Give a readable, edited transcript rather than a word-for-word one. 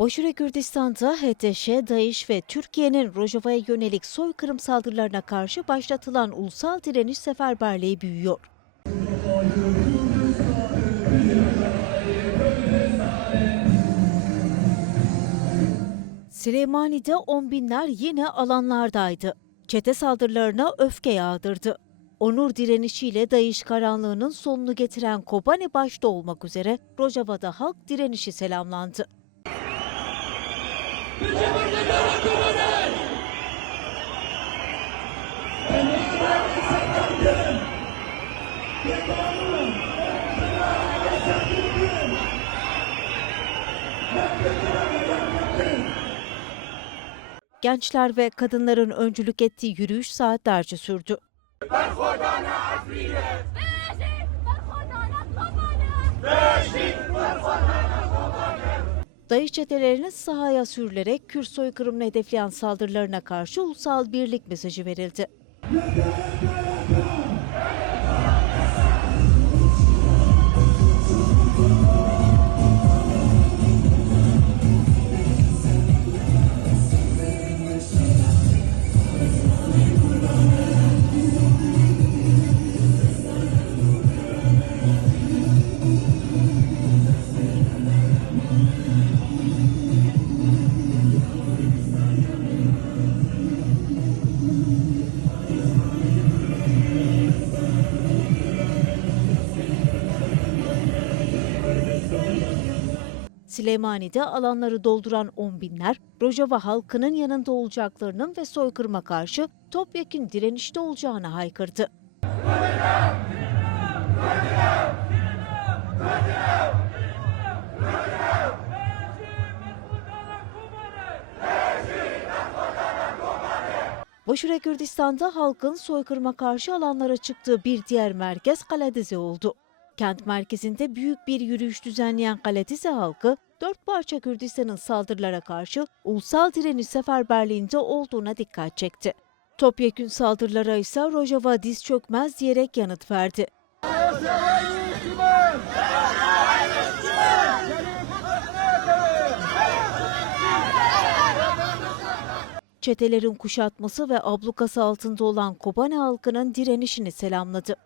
Başarı Kürdistan'da HTŞ, DAEŞ ve Türkiye'nin Rojava'ya yönelik soykırım saldırılarına karşı başlatılan ulusal direniş seferberliği büyüyor. Süleymani'de on binler yine alanlardaydı. Çete saldırılarına öfke yağdırdı. Onur direnişiyle DAEŞ karanlığının sonunu getiren Kobane başta olmak üzere Rojava'da halk direnişi selamlandı. Gençler ve kadınların öncülük ettiği yürüyüş saatlerce sürdü. DAEŞ çetelerinin sahaya sürülerek Kürt soykırımını hedefleyen saldırılarına karşı ulusal birlik mesajı verildi. Süleymani'de alanları dolduran on binler, Rojava halkının yanında olacaklarının ve soykırıma karşı topyekün direnişte olacağını haykırdı. Başarı Kürdistan'da halkın soykırıma karşı alanlara çıktığı bir diğer merkez Kaladize oldu. Kent merkezinde büyük bir yürüyüş düzenleyen Kaladize halkı, dört parça Kürdistan'ın saldırılara karşı ulusal direniş seferberliğinde olduğuna dikkat çekti. Topyekün saldırılara ise Rojava diz çökmez diyerek yanıt verdi. Çetelerin kuşatması ve ablukası altında olan Kobane halkının direnişini selamladı.